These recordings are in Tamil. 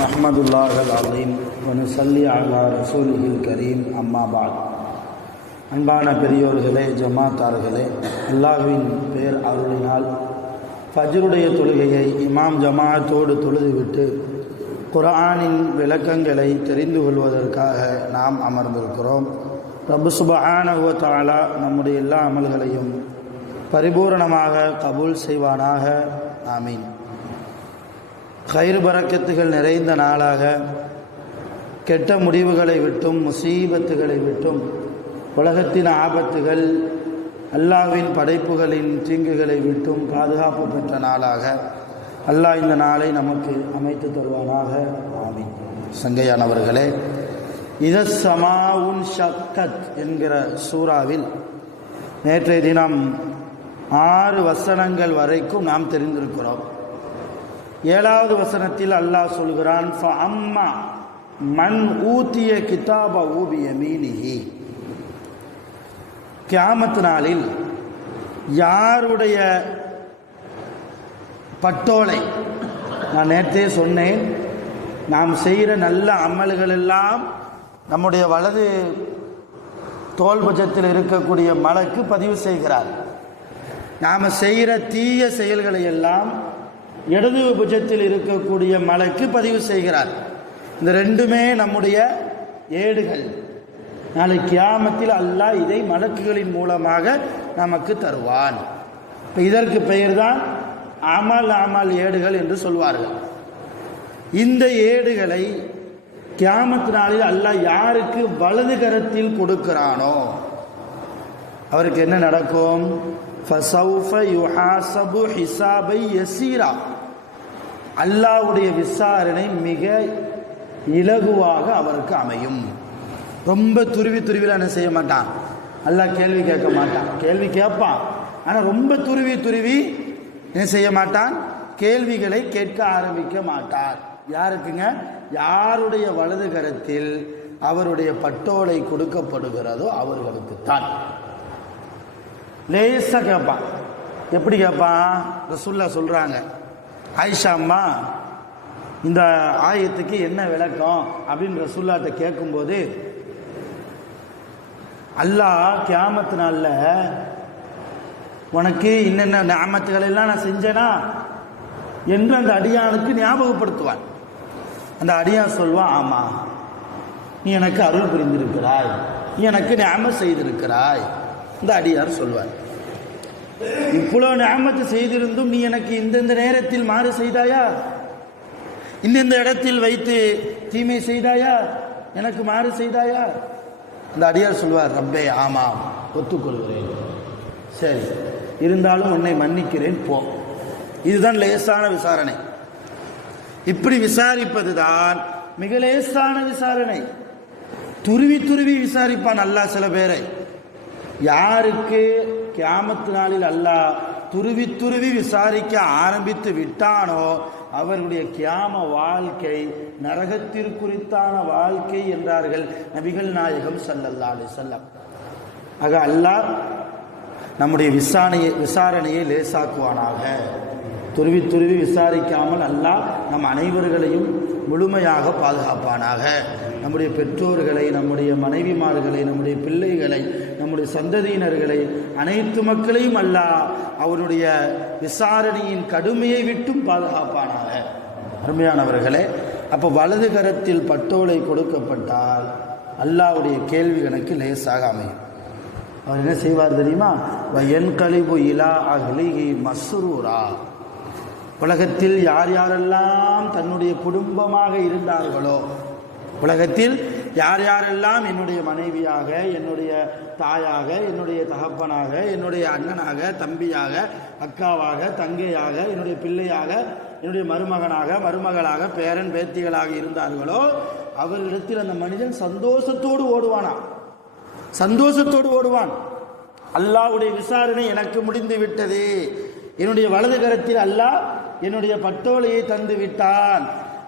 நஹ்மதுல்லாஹல் அலீம் வ நுஸல்லி அலா ரசூலிஹில் கரீம். அம்மா பாத். அன்பான பெரியோர்களே, ஜமாத்தார்களே, அல்லாஹ்வின் பேர் அருளினால் ஃபஜ்ருடைய தொழுகையை இமாம் ஜமாஅத்தோடு தொழுதுவிட்டு குர்ஆனின் விளக்கங்களை தெரிந்து கொள்வதற்காக நாம் அமர்ந்திருக்கிறோம். ரப்பு சுப்ஹானஹு வ தஆலா நம்முடைய எல்லா அமல்களையும் பரிபூரணமாக கபூல் செய்வானாக. ஆமீன். கயிறு பரக்கத்துகள் நிறைந்த நாளாக, கெட்ட முடிவுகளை விட்டும் முசீபத்துகளை விட்டும் உலகத்தின் ஆபத்துகள் அல்லாஹ்வின் படைப்புகளின் தீங்குகளை விட்டும் பாதுகாப்பு பெற்ற நாளாக அல்லாஹ் இந்த நாளை நமக்கு அமைத்து தருவானாக. ஆமீன். சங்கையானவர்களே, இதஸ்ஸமாஉன் ஷக்கத் என்கிற சூறாவில் நேற்றைய தினம் 6 வசனங்கள் வரைக்கும் நாம் தெரிந்திருக்கிறோம். 7வது வசனத்தில் அல்லாஹ் சொல்கிறான், ஃபஅம்மா மன் ஊதிய கிதாபஹு பியமீனிஹி. கியாமத் நாளில் யாருடைய பட்டோலை, நான் நேற்றே சொன்னேன், நாம் செய்கிற நல்ல அமல்கள் எல்லாம் நம்முடைய வலது தோள்புஜத்தில் இருக்கக்கூடிய மலக்கு பதிவு செய்கிறார். நாம் செய்கிற தீய செயல்களை எல்லாம் இடது புஜத்தில் இருக்கக்கூடிய மலக்கு பதிவு செய்கிறார். இந்த ரெண்டுமே நம்முடைய ஏடுகள். நாளை கியாமத்தில் அல்லாஹ் இதை மலக்குகளின் மூலமாக நமக்கு தருவான். இப்போ இதற்கு பெயர் தான் அமல் ஏடுகள் என்று சொல்வார்கள். இந்த ஏடுகளை கியாமத் நாளில் அல்லாஹ் யாருக்கு வலது கரத்தில் கொடுக்கிறானோ அவருக்கு என்ன நடக்கும்? ஃபஸௌஃப யுஹாஸபு ஹிஸாபை யஸீரா. அல்லாஹ்வுடைய விசாரணை மிக இலகுவாக அவருக்கு அமையும். ரொம்ப துருவிலாம் என்ன செய்ய மாட்டான், அல்லாஹ் கேள்வி கேட்க மாட்டான். கேள்வி கேட்பான், ஆனால் ரொம்ப துருவி என்ன செய்ய மாட்டான், கேள்விகளை கேட்க ஆரம்பிக்க மாட்டார். யாருக்குங்க? யாருடைய வலது கரத்தில் அவருடைய பட்டோலை கொடுக்கப்படுகிறதோ அவர்களுக்குத்தான். லேசா கேட்பான். எப்படி கேட்பான்? ரசூல்லா சொல்றாங்க, ஆயிஷா அம்மா இந்த ஆயத்துக்கு என்ன விளக்கம் அப்படின்னு ரசூல்லாட்ட கேட்கும்போது, அல்லாஹ் கியாமத் நாள்ல உனக்கு இன்னென்ன நியாமத்துகள் எல்லாம் நான் செஞ்சேனா என்று அந்த அடியானுக்கு ஞாபகப்படுத்துவான். அந்த அடியான் சொல்வான், ஆமா நீ எனக்கு அருள் புரிந்திருக்கிறாய், நீ எனக்கு நியாமத் செய்திருக்கிறாய். இந்த அடியார் சொல்வார், இவ்வளவு நியாமத்து செய்திருந்தும் நீ எனக்கு இந்தந்த நேரத்தில் மாறு செய்தாயா, இந்த இடத்தில் வைத்து தீமை செய்தாயா, எனக்கு மாறு செய்தாயா? அந்த அடியார் சொல்வார், ரப்பே ஆமாம் ஒத்துக்கொள்கிறேன், சரி இருந்தாலும் உன்னை மன்னிக்கிறேன் போ. இதுதான் லேசான விசாரணை. இப்படி விசாரிப்பது தான் மிக லேசான விசாரணை. துருவி விசாரிப்பான் அல்லாஹ் சில பேரை. யாருக்கு கியாமத் நாளில் அல்லாஹ் துருவி விசாரிக்க ஆரம்பித்து விட்டானோ அவர்களுடைய கியாம வாழ்க்கை நரகத்திற்குறித்தான வாழ்க்கை என்றார்கள் நபிகள் நாயகம் ஸல்லல்லாஹு அலைஹி வஸல்லம். ஆக அல்லாஹ் நம்முடைய விசாரணையை லேசாக்குவானாக. துருவி விசாரிக்காமல் அல்லாஹ் நம் அனைவர்களையும் முழுமையாக பாதுகாப்பானாக. நம்முடைய பெற்றோர்களை, நம்முடைய மனைவிமார்களை, நம்முடைய பிள்ளைகளை, நம்முடைய சந்ததியினர்களை, அனைத்து மக்களையும் அல்லாஹ் அவனுடைய விசாரணையின் கடுமையை விட்டும் பாதுகாப்பானாக. அருமையானவர்களே, அப்போ வலது கரத்தில் பட்டோலை கொடுக்கப்பட்டால் அல்லாஹ்வுடைய கேள்வி கணக்கு லேசாக அமையும். அவர் என்ன செய்வார் தெரியுமா? வயன்கலிபு இலா அஹ்லிஹி மஸ்ரூரா. உலகத்தில் யார் யாரெல்லாம் தன்னுடைய குடும்பமாக இருந்தார்களோ, உலகத்தில் யார் யாரெல்லாம் என்னுடைய மனைவியாக, என்னுடைய தாயாக, என்னுடைய தகப்பனாக, என்னுடைய அண்ணனாக, தம்பியாக, அக்காவாக, தங்கையாக, என்னுடைய பிள்ளையாக, என்னுடைய மருமகனாக, மருமகளாக, பேரன் பேத்திகளாக இருந்தார்களோ அவர்களிடத்தில் அந்த மனிதன் சந்தோஷத்தோடு ஓடுவான். அல்லாஹ்வுடைய விசாரணை எனக்கு முடிந்து விட்டது, என்னுடைய வலது கரத்தில் அல்லாஹ் என்னுடைய பட்டோலையை தந்து விட்டான்,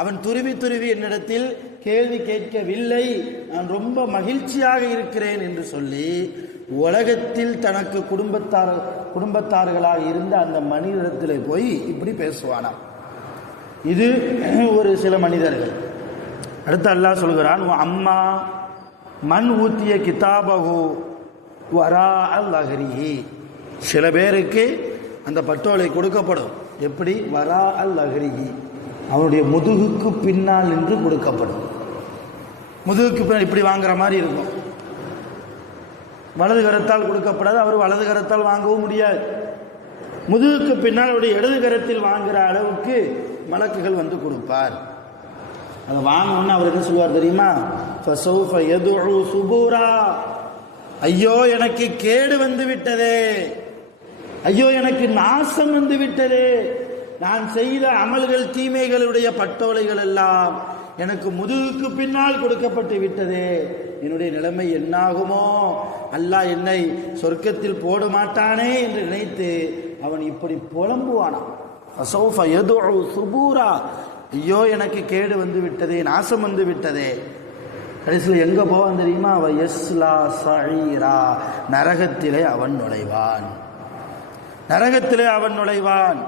அவன் துருவி என்னிடத்தில் கேள்வி கேட்கவில்லை, நான் ரொம்ப மகிழ்ச்சியாக இருக்கிறேன் என்று சொல்லி உலகத்தில் தனக்கு குடும்பத்தார்களாக இருந்த அந்த மனிதரிடத்தில் போய் இப்படி பேசுவானாம். இது ஒரு சில மனிதர்கள். அடுத்து அல்லாஹ் சொல்கிறான், அம்மா மண் ஊத்திய கிதாபகு வரா அல்-லஹ்ரிஹி. சில பேருக்கு அந்த பட்டோலை கொடுக்கப்படும். எப்படி? வரா அல்-லஹ்ரிஹி, அவனுடைய முதுகுக்கு பின்னால் நின்று கொடுக்கப்படும். முதுகுக்கு பின்னால் இப்படி வாங்குற மாதிரி இருக்கும். வலது கரத்தால் கொடுக்கப்படாது, அவர் வலது கரத்தால் வாங்கவும் முடியாது. முதுகுக்கு பின்னால் அவருடைய இடது கரத்தில் வாங்குற அளவுக்கு மலக்குகள் வந்து கொடுப்பார். அதை வாங்கணும்னு அவர் என்ன சொல்லுவார் தெரியுமா? ஃபஸௌஃப யதுஉ சுபூரா, ஐயோ எனக்கு கேடு வந்து விட்டதே, ஐயோ எனக்கு நாசம் வந்து விட்டதே, நான் செய்த அமல்கள் தீமைகளுடைய பட்டோலைகள் எல்லாம் எனக்கு முதுகுக்கு பின்னால் கொடுக்கப்பட்டு விட்டதே, என்னுடைய நிலைமை என்னாகுமோ, அல்லாஹ் என்னை சொர்க்கத்தில் போட மாட்டானே என்று நினைத்து அவன் இப்படி புலம்புவானான். ஃபஸௌஃப யதுஉ சுபூரா, ஐயோ எனக்கு கேடு வந்து விட்டதே, நாசம் வந்து விட்டதே. கடைசியில் எங்க போவான் தெரியுமா? யஸ்லா ஸஈரா, நரகத்திலே அவன் நுழைவான். நரகத்திலே அவன் நுழைவான்.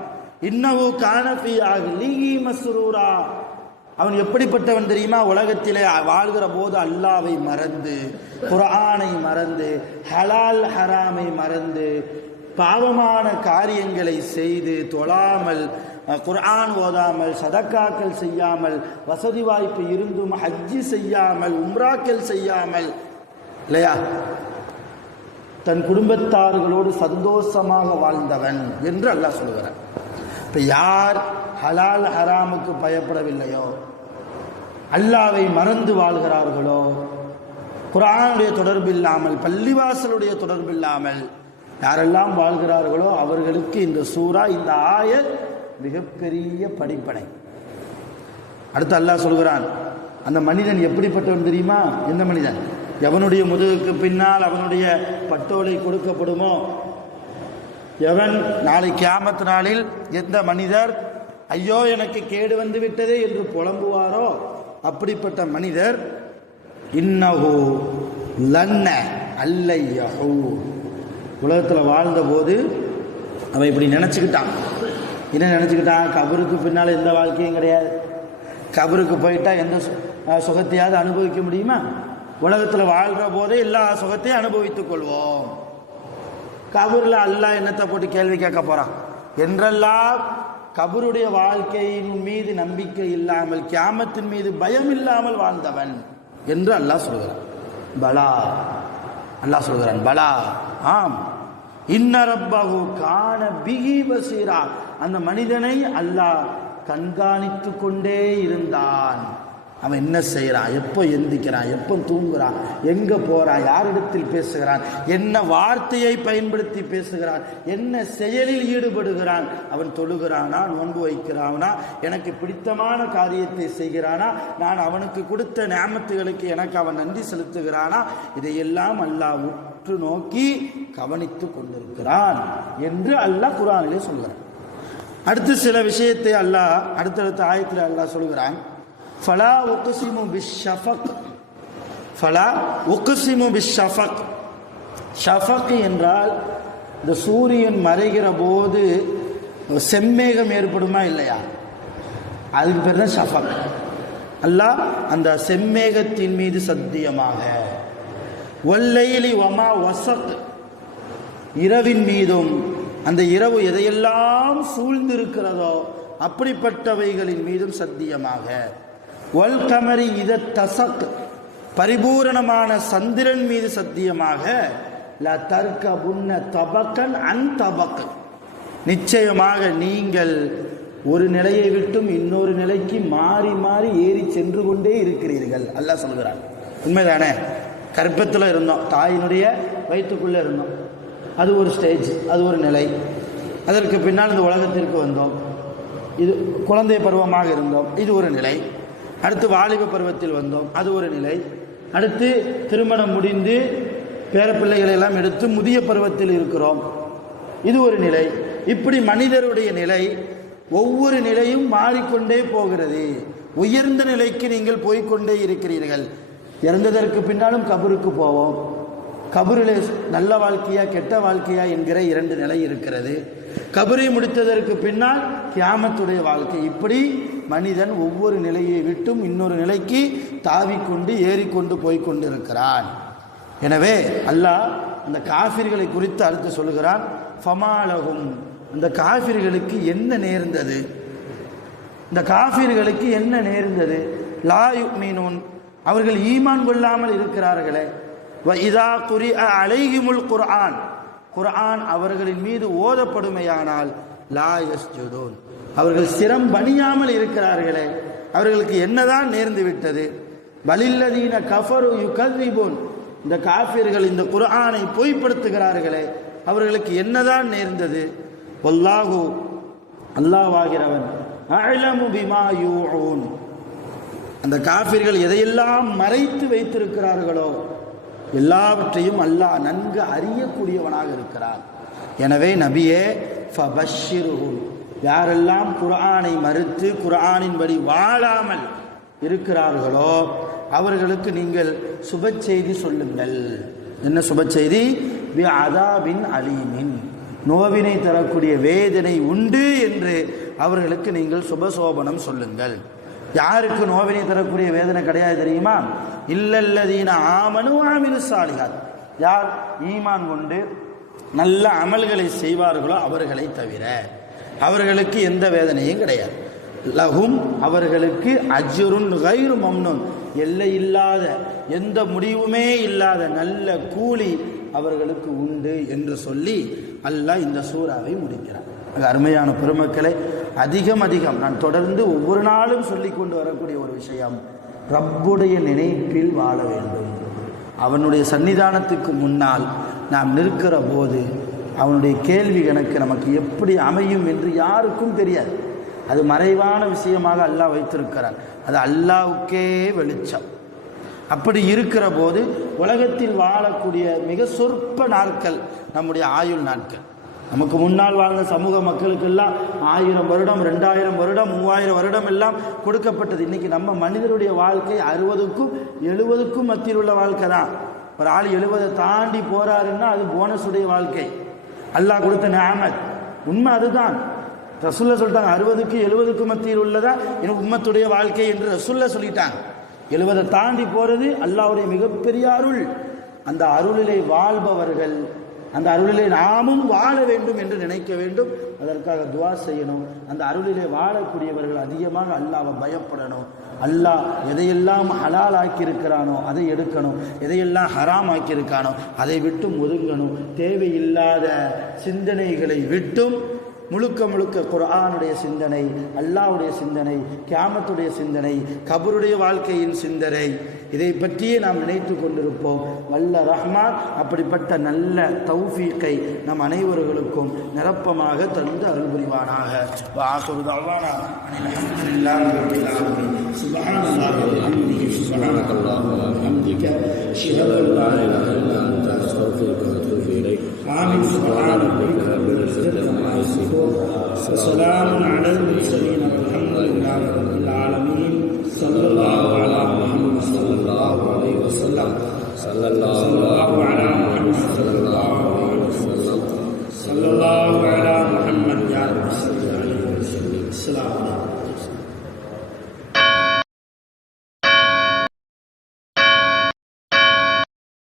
இன்னஹு கான ஃபீ அஹ்லிஹி மஸ்ரூரா, அவன் எப்படிப்பட்டவன் தெரியுமா? உலகத்திலே வாழ்கிற போது அல்லாஹ்வை மறந்து, குர்ஆனை மறந்து, ஹலால் ஹராமை மறந்து, பாவமான காரியங்களை செய்து, தொழாமல், குர்ஆன் ஓதாமல், சதக்காக்கள் செய்யாமல், வசதி வாய்ப்பு இருந்தும் ஹஜ்ஜி செய்யாமல், உம்ராக்கள் செய்யாமல், இல்லையா, தன் குடும்பத்தார்களோடு சந்தோஷமாக வாழ்ந்தவன் என்று அல்லாஹ் சொல்கிறான். இப்போ யார் ஹலால் ஹராமுக்கு பயப்படவில்லையோ, அல்லாஹ்வை மறந்து வாழ்கிறார்களோ, குர்ஆனுடைய தொடர்பு இல்லாமல், பள்ளிவாசலுடைய தொடர்பு இல்லாமல் யாரெல்லாம் வாழ்கிறார்களோ அவர்களுக்கு இந்த சூரா, இந்த ஆயத் மிகப்பெரிய படிப்பனை. அடுத்து அல்லாஹ் சொல்கிறான், அந்த மனிதன் எப்படிப்பட்டவன் தெரியுமா? எந்த மனிதன்? எவனுடைய முதுகுக்கு பின்னால் அவனுடைய பட்டோலை கொடுக்கப்படுமோ, எவன் நாளை கியாமத் நாளில் எந்த மனிதர் ஐயோ எனக்கு கேடு வந்து விட்டதே என்று புலம்புவாரோ அப்படிப்பட்ட மனிதர் இன்னஹு லன்ன அல்லையஹு, உலகத்தில் வாழ்ந்த போது அவன் இப்படி நினச்சிக்கிட்டான். என்ன நினச்சிக்கிட்டான்? கபருக்கு பின்னால் எந்த வாழ்க்கையும் கிடையாது, கபருக்கு போயிட்டா எந்த சுகத்தையாவது அனுபவிக்க முடியுமா? உலகத்தில் வாழ்கிற போதே எல்லா சுகத்தையும் அனுபவித்துக் கொள்வோம், கபூரில் அல்லாஹ் என்னத்தை போட்டு கேள்வி கேட்க போகிறான் என்றெல்லாம் கபருடைய வாழ்க்கையின் மீது நம்பிக்கை இல்லாமல், கியாமத்தின் மீது பயம் இல்லாமல் வாழ்ந்தவன் என்று அல்லாஹ் சொல்கிறான். பலா, அல்லாஹ் சொல்கிறான், பலா, ஆம், இன்ன ரப்பஹு கான பிஹி பஸீரா, அந்த மனிதனை அல்லாஹ் கண்காணித்து கொண்டே இருந்தான். அவன் என்ன செய்கிறான், எப்போ எந்திக்கிறான், எப்போ தூங்குறான், எங்கே போகிறான், யாரிடத்தில் பேசுகிறான், என்ன வார்த்தையை பயன்படுத்தி பேசுகிறான், என்ன செயலில் ஈடுபடுகிறான், அவன் தொழுகிறானா, நோன்பு வைக்கிறானா, எனக்கு பிடித்தமான காரியத்தை செய்கிறானா, நான் அவனுக்கு கொடுத்த நியாமத்துகளுக்கு எனக்கு அவன் நன்றி செலுத்துகிறானா, இதையெல்லாம் அல்லாஹ் உற்று நோக்கி கவனித்து கொண்டிருக்கிறான் என்று அல்லாஹ் குர்ஆனிலே சொல்கிறான். அடுத்து சில விஷயத்தை அல்லாஹ் அடுத்தடுத்த ஆயத்தில் அல்லாஹ் சொல்கிறான். ஃபலா உக்ஸிமு பிஷ்ஷஃபக், ஃபலா உக்ஸிமு பிஷ்ஷஃபக். ஷஃபக் என்றால் இந்த சூரியன் மறைகிற போது செம்மேகம் ஏற்படுமா இல்லையா, அதுக்கு பேர் தான் ஷஃபக். அல்லாஹ் அந்த செம்மேகத்தின் மீது சத்தியமாக, வல்லைலி வமா வஸக், இரவின் மீதும், அந்த இரவு எதையெல்லாம் சூழ்ந்திருக்கிறதோ அப்படிப்பட்டவைகளின் மீதும் சத்தியமாக, வல் கமரி இத தசக், பரிபூரணமான சந்திரன் மீது சத்தியமாக, ல தர்கபுன்ன தபக்கன் அன் தபக், நிச்சயமாக நீங்கள் ஒரு நிலையை விட்டும் இன்னொரு நிலைக்கு மாறி மாறி ஏறி சென்று கொண்டே இருக்கிறீர்கள் அல்லாஹ் சொல்கிறான். உண்மைதானே? கர்ப்பத்தில் இருந்தோம், தாயினுடைய வயிற்றுக்குள்ளே இருந்தோம், அது ஒரு ஸ்டேஜ், அது ஒரு நிலை. அதற்கு பின்னால் இந்த உலகத்திற்கு வந்தோம், இது குழந்தை பருவமாக இருந்தோம், இது ஒரு நிலை. அடுத்து வாலிப பருவத்தில் வந்தோம், அது ஒரு நிலை. அடுத்து திருமணம் முடிந்து பேரப்பிள்ளைகளை எல்லாம் எடுத்து முதிய பருவத்தில் இருக்கிறோம், இது ஒரு நிலை. இப்படி மனிதருடைய நிலை ஒவ்வொரு நிலையும் மாறிக்கொண்டே போகிறது. உயர்ந்த நிலைக்கு நீங்கள் போய்கொண்டே இருக்கிறீர்கள். இறந்ததற்கு பின்னாலும் கபருக்கு போவோம், கபரிலே நல்ல வாழ்க்கையா கெட்ட வாழ்க்கையா என்கிற 2 நிலை இருக்கிறது. கபரை முடித்ததற்கு பின்னால் கியாமத்துடைய வாழ்க்கை. இப்படி மனிதன் ஒவ்வொரு நிலையை விட்டும் இன்னொரு நிலைக்கு தாவிக்கொண்டு ஏறிக்கொண்டு போய்கொண்டிருக்கிறான். எனவே அல்லாஹ் அந்த காஃபிர்களை குறித்து அடுத்து சொல்லுகிறான், ஃபமாலஹும், அந்த காஃபிர்களுக்கு என்ன நேர்ந்தது, இந்த காஃபிர்களுக்கு என்ன நேர்ந்தது, லா யுமினூன், அவர்கள் ஈமான் கொள்ளாமல் இருக்கிறார்களே, வ இதா குரிஅ அலைஹிமுல் குர்ஆன், குர்ஆன் அவர்களின் மீது ஓதப்படுமையானால் லா யஸ்ஜுதூன், அவர்கள் சிரம் பணியாமல் இருக்கிறார்களே, அவர்களுக்கு என்னதான் நேர்ந்து விட்டது. பலில்லதீன கஃபரு யுகذிபூன், இந்த காஃபிர்கள் இந்த குர்ஆனை பொய்ப்படுத்துகிறார்களே, அவர்களுக்கு என்னதான் நேர்ந்தது. வல்லாஹு, அல்லாஹ்வாகிறவன், அஅலமு பிமா யூஊன், அந்த காஃபிர்கள் எதையெல்லாம் மறைத்து வைத்திருக்கிறார்களோ எல்லாவற்றையும் அல்லாஹ் நன்கு அறியக்கூடியவனாக இருக்கிறான். எனவே நபியே, ஃபபஷ்ஷிருஹு, யாரெல்லாம் குர்ஆனை மறுத்து குர்ஆனின்படி வாழாமல் இருக்கிறார்களோ அவர்களுக்கு நீங்கள் சுப செய்தி சொல்லுங்கள். என்ன சுப செய்தி? பி அதாபின் அலீமின், நோவினை தரக்கூடிய வேதனை உண்டு என்று அவர்களுக்கு நீங்கள் சுபசோபனம் சொல்லுங்கள். யாருக்கு நோவினை தரக்கூடிய வேதனை கிடையாது தெரியுமா? இல்லல்லதீன ஆமனு வஅமிலு ஸாலிஹாத், யார் ஈமான் கொண்டு நல்ல அமல்களை செய்வார்களோ அவர்களை தவிர அவர்களுக்கு எந்த வேதனையும் கிடையாது. லஹும், அவர்களுக்கு அஜ்ருன் கைரு மம்னூன், எல்லை இல்லாத எந்த முடிவுமே இல்லாத நல்ல கூலி அவர்களுக்கு உண்டு என்று சொல்லி அல்லாஹ் இந்த சூறாவை முடிக்கிறார். அருமையான பெருமக்களை, அதிகம் நான் தொடர்ந்து ஒவ்வொரு நாளும் சொல்லி கொண்டு வரக்கூடிய ஒரு விஷயம், ரப்புடைய நினைப்பில் வாழ வேண்டும். அவனுடைய சன்னிதானத்துக்கு முன்னால் நாம் நிற்கிற போது அவனுடைய கேள்வி கணக்கு நமக்கு எப்படி அமையும் என்று யாருக்கும் தெரியாது. அது மறைவான விஷயமாக அல்லாஹ் வைத்திருக்கிறார். அது அல்லாஹ்வுக்கே வெளிச்சம். அப்படி இருக்கிற போது உலகத்தில் வாழக்கூடிய மிக சொற்ப நாட்கள் நம்முடைய ஆயுள் நாட்கள். நமக்கு முன்னால் வாழ்ந்த சமூக மக்களுக்கெல்லாம் 1000 வருடம், 2000 வருடம், 3000 வருடம் எல்லாம் கொடுக்கப்பட்டது. இன்னைக்கு நம்ம மனிதருடைய வாழ்க்கை 60க்கும் 70க்கும் மத்தியில் உள்ள வாழ்க்கை தான். ஒரு ஆள் 70 தாண்டி போறாருன்னா அது போனஸுடைய வாழ்க்கை, அல்லாஹ் கொடுத்த நிஅமத். உண்மை அதுதான். ரசூல்லா சொல்லிட்டாங்க, 60க்கும் 70க்கும் மத்தியில் உள்ளதா எனக்கு உம்மத்துடைய வாழ்க்கை என்று ரசூல்லா சொல்லிட்டாங்க. 70 தாண்டி போறது அல்லாஹ்வுடைய மிகப்பெரிய அருள். அந்த அருளிலே வாழ்பவர்கள், அந்த அருளிலே நாமும் வாழ வேண்டும் என்று நினைக்க வேண்டும். அதற்காக துஆ செய்யணும். அந்த அருளிலே வாழக்கூடியவர்கள் அதிகமாக அல்லாஹ்வை பயப்படணும். அல்லாஹ் எதையெல்லாம் ஹலால் ஆக்கியிருக்கிறானோ அதை எடுக்கணும், எதையெல்லாம் ஹராம் ஆக்கியிருக்கானோ அதை விட்டும் ஒதுங்கணும். தேவையில்லாத சிந்தனைகளை விட்டும் முழுக்க குர்ஆனுடைய சிந்தனை, அல்லாஹ்வுடைய சிந்தனை, கியாமத்துடைய சிந்தனை, கபருடைய வாழ்க்கையின் சிந்தனை, இதை பற்றியே நாம் நினைத்து கொண்டிருப்போம். வல்ல ரஹ்மான் அப்படிப்பட்ட நல்ல தௌஃபீக்கை நம் அனைவர்களுக்கும் நிரப்பமாக தந்து அருள் புரிவானாக. வஆகிரு தஅவானா அல்ஹம்துலில்லாஹி ரப்பில் ஆலமீன். சுப்ஹானல்லாஹி வ பிஹம்திஹி, சுப்ஹானல்லாஹி வ பிஹம்திஹி, அஷ்ஹது அன் லா இலாஹா இல்லா அன்த, அஸ்தக்ஃபிருக வ அத்தூபு இலைக். ஆமீன். சுப்ஹான ரப்பிக ரப்பில் இஸ்ஸத்தி அம்மா யசிஃபூன், வ ஸலாமுன் அலல் முர்ஸலீன்.